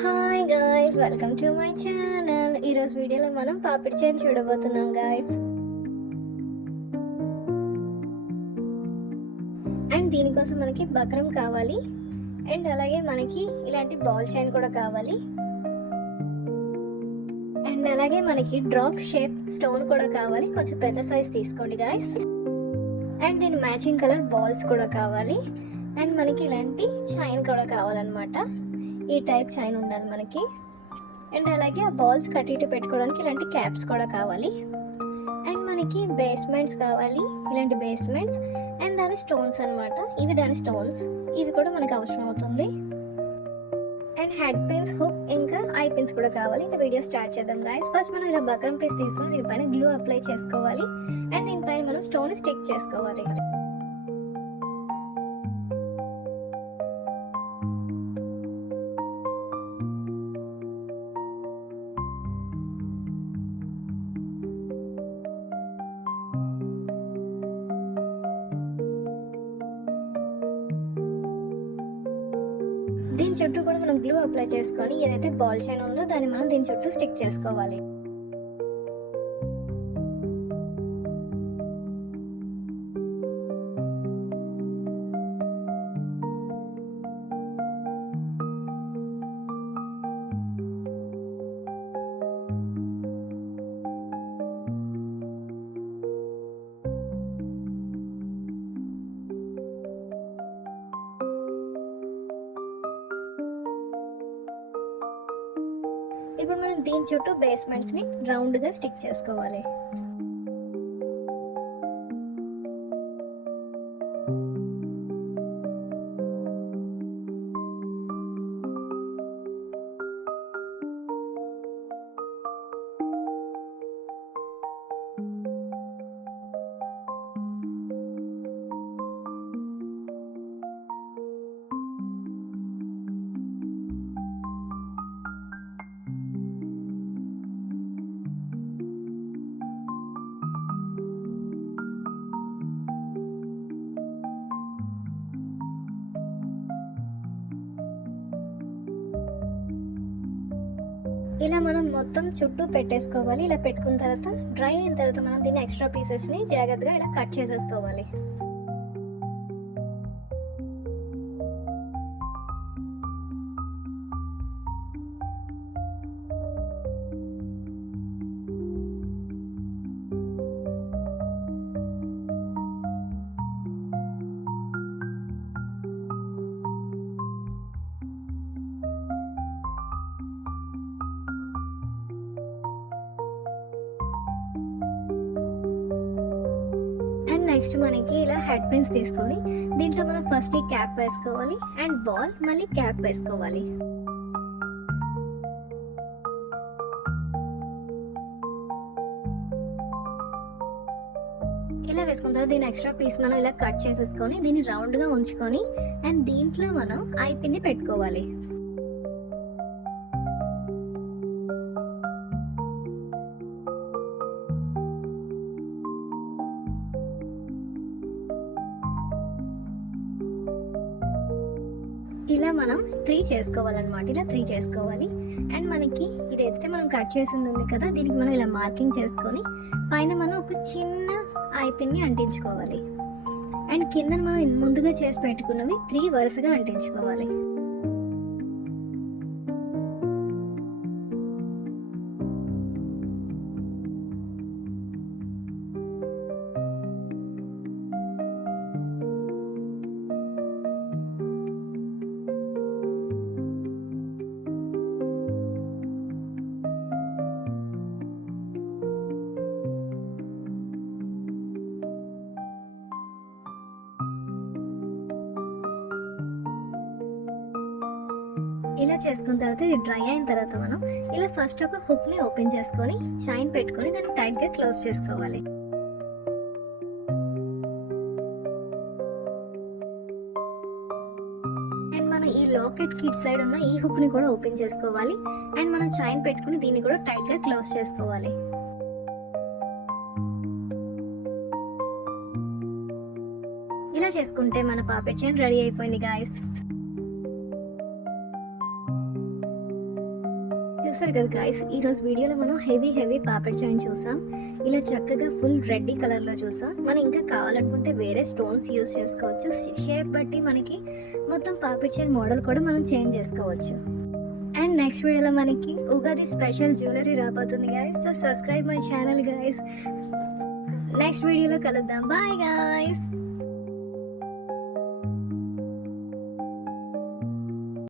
Hi guys, welcome to my channel. ఈరోజు వీడియోలో మనం పాపిడి చైన్ చూడబోతున్నాం గాయ్స్. అండ్ దీనికోసం మనకి బక్రం కావాలి. అండ్ అలాగే మనకి ఇలాంటి బాల్ చైన్ కూడా కావాలి. అండ్ అలాగే మనకి డ్రాప్ షేప్ స్టోన్ కూడా కావాలి. కొంచెం పెద్ద సైజ్ తీసుకోండి గాయ్స్. అండ్ దీని మ్యాచింగ్ కలర్ బాల్స్ కూడా కావాలి. అండ్ మనకి ఇలాంటి చైన్ కూడా కావాలన్నమాట. ఈ టైప్ చైన్ ఉండాలి మనకి. అండ్ అలాగే ఆ బాల్స్ కట్టి పెట్టుకోవడానికి ఇలాంటి క్యాప్స్ కూడా కావాలి. అండ్ మనకి బేస్మెంట్స్ కావాలి, ఇలాంటి బేస్మెంట్స్. అండ్ దాని స్టోన్స్ అనమాట, ఇవి దాని స్టోన్స్, ఇవి కూడా మనకు అవసరం అవుతుంది. అండ్ హెడ్ పిన్స్, హుక్, ఇంకా ఐ పిన్స్ కూడా కావాలి. ఇంకా వీడియో స్టార్ట్ చేద్దాం గాయస్. ఫస్ట్ మనం ఇలా బక్రం పీస్ తీసుకుని దీనిపైన గ్లూ అప్లై చేసుకోవాలి. అండ్ దీనిపైన మనం స్టోన్ స్టిక్ చేసుకోవాలి. దీని చుట్టూ కూడా మనం గ్లూ అప్లై చేసుకొని ఏదైతే బాల్ చైన్ ఉందో దాన్ని మనం దీని చుట్టూ స్టిక్ చేసుకోవాలి. ఇప్పుడు మనం దీని చుట్టూ బేస్మెంట్స్ ని రౌండ్ గా స్టిక్ చేసుకోవాలి. ఇలా మనం మొత్తం చుట్టూ పెట్టేసుకోవాలి. ఇలా పెట్టుకున్న తర్వాత డ్రై అయిన తర్వాత మనం దీన్ని ఎక్స్ట్రా పీసెస్ ని జాగ్రత్తగా ఇలా కట్ చేసేసుకోవాలి. నెక్స్ట్ మనకి ఇలా హెడ్ పిన్స్ తీసుకొని దీంట్లో మనం ఫస్ట్ ఈ క్యాప్ వేసుకోవాలి. అండ్ బాల్, మళ్ళీ క్యాప్ వేసుకోవాలి. ఇలా వేసుకున్న తర్వాత దీని ఎక్స్ట్రా పీస్ మనం ఇలా కట్ చేసేసుకొని దీన్ని రౌండ్ గా ఉంచుకొని అండ్ దీంట్లో మనం ఐ పిన్ ని పెట్టుకోవాలి. ఇలా మనం 3 చేసుకోవాలన్నమాట. ఇలా 3 చేసుకోవాలి. అండ్ మనకి ఇదైతే మనం కట్ చేసింది ఉంది కదా, దీనికి మనం ఇలా మార్కింగ్ చేసుకొని పైన మనం ఒక చిన్న ఐ పిన్ ని అంటించుకోవాలి. అండ్ కింద మనం ముందుగా చేసి పెట్టుకున్నవి 3 వరుసగా అంటించుకోవాలి. ఇలా చేసుకున్న తర్వాత ఇది డ్రై అయిన తర్వాత మనం ఇలా ఫస్ట్ ఒక హుక్ ని ఓపెన్ చేసుకొని చైన్ పెట్టుకొని దాన్ని టైట్ గా క్లోజ్ చేసుకోవాలి. అండ్ మనం ఈ లాకెట్ కిట్ సైడ్ ఉన్న ఈ హుక్ ని కూడా ఓపెన్ చేసుకోవాలి. అండ్ మనం చైన్ పెట్టుకుని దీన్ని కూడా టైట్ గా క్లోజ్ చేసుకోవాలి. ఇలా చేసుకుంటే మన పాపెట్ చైన్ రెడీ అయిపోయింది గాయస్. చూసారు కదా గాయస్, ఈరోజు వీడియోలో మనం హెవీ పాపిడి చైన్ చూసాం. ఇలా చక్కగా ఫుల్ రెడ్ కలర్లో చూసాం. మనం ఇంకా కావాలనుకుంటే వేరే స్టోన్స్ యూస్ చేసుకోవచ్చు. షేప్ బట్టి మనకి మొత్తం పాపిడి చైన్ మోడల్ కూడా మనం చేంజ్ చేసుకోవచ్చు. అండ్ నెక్స్ట్ వీడియోలో మనకి ఉగాది స్పెషల్ జ్యువెలరీ రాబోతుంది guys. So subscribe my channel guys. Next వీడియోలో కలుద్దాం. Bye guys.